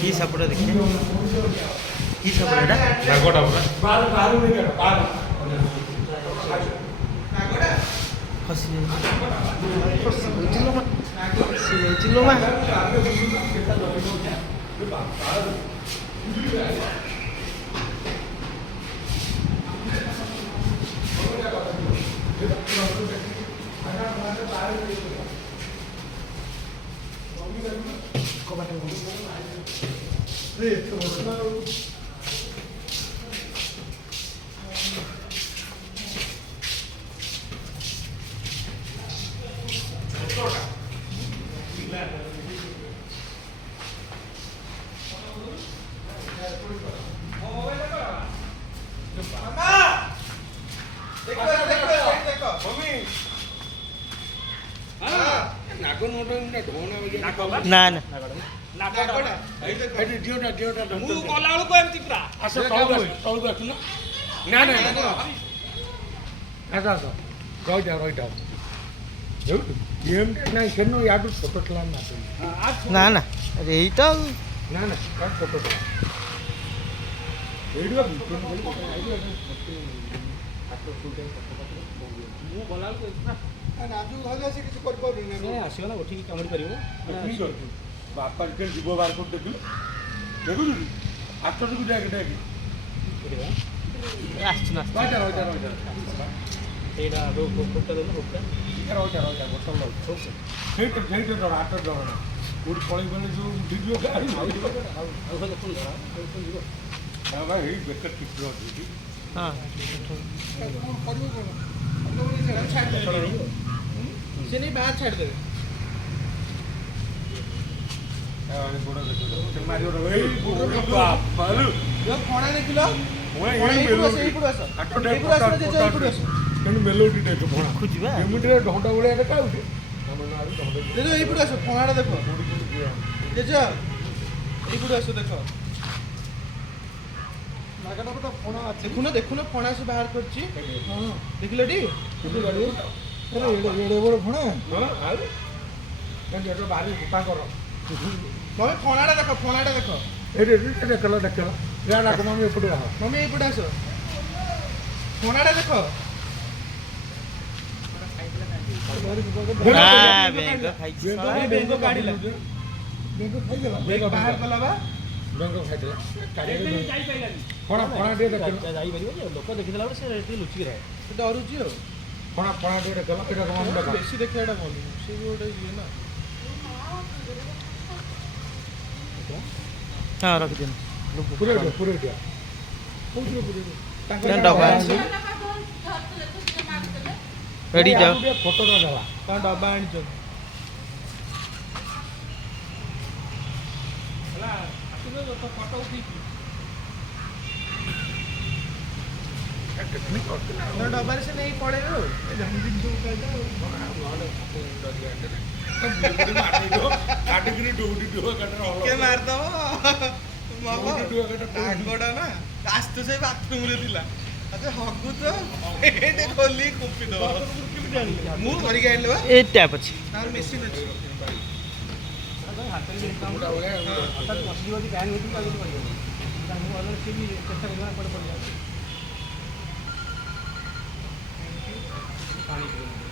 की सापड़ा देखिए की सापड़ा एटा नागोटा फसी चिल्लो मा ना ना ना ना अरे এইটা ना ना फोटो ଆସିବ ନା ଉଠିକି କାମୁଡ଼ି ପାରିବ ବାପା ଯିବ ବାରକୋଟ ଦେଖିଲୁ ଦେଖୁଛୁ ଆଠଟିକୁ ଡାକେ ଡାକେ ଆସିଛୁ ନା ରହିଥା ରହିଥା ରହିଥା ସେଇଟା ଭୋକଟା ଦେଲେ ଭୋକଟା ରହିଥା ରହିଥା ଗୋଟା ସେଇଟା ସେଇଟା ଧର ଆଠ ଧର କୋଉଠି ପଳେଇ ଗଲେ ଯୋଉ ଉଠିଯିବ ଗାଡ଼ି ଆଉ ଦେଖୁନ ଧରା ଯିବ ଭାଇ ଏଇ ବେକାର ଠିକ୍ ଅଛି ହଁ से नहीं बाहर छाड़ देवे जो कोणा देखिलो मेलोडी देख खोजिबा एमिटिरे ढंडा भलिया देखा उठे देखो एई पुडा आसो कोणाटा देखो जेज एई पुडा आसो देखो लागाटा तो फोना देखुना देखुना फोना से बाहर करची हां देखिलोटी अरे एडे बड़ फोना हां आउ जेटो बारी फुटा कर मम्मी फोनाटा देखो एडे देखला देखला या ना मम्मी एपटे आ मम्मी एई पुडा आसो फोनाटा देखो हां बेंगो खाइछी बेंगो काढिला बेंगो खाइ गेला बेंगो बाहर कला बा बेंगो खाइ देला काढे फोना फोना दे देखला जाई परिबो जे लोक देखिला से रेटी लुचि रहे से डरुची हो फोना फोना दे देखला एटा कम देखा बेसी देखियाटा बोली से भी ओटा ये ना हां रख दिन पूरे दिया पूरे डब्बा रेडी जाओ फोटो दा देला का डब्बा आनी चल हला आसुनो तो फोटो उठी टेक्निक और तो डब्बा से नहीं पड़े हो जमीन जो कहता काटगिरी डोडी डो कटर के मार दो मामा टांगोडा ना आस्तु से बाथरूम रे दिला अच्छा हगु तो एटे खोली कुपी दो मु धरि के आइलो ए टैप अछि तार मशीन अछि हाथ में काम मुडा होया हटात मछली वाली बैन होती है आगे बढ़िया तार मु अलग से भी चेष्टा करना पड़ जाए पानी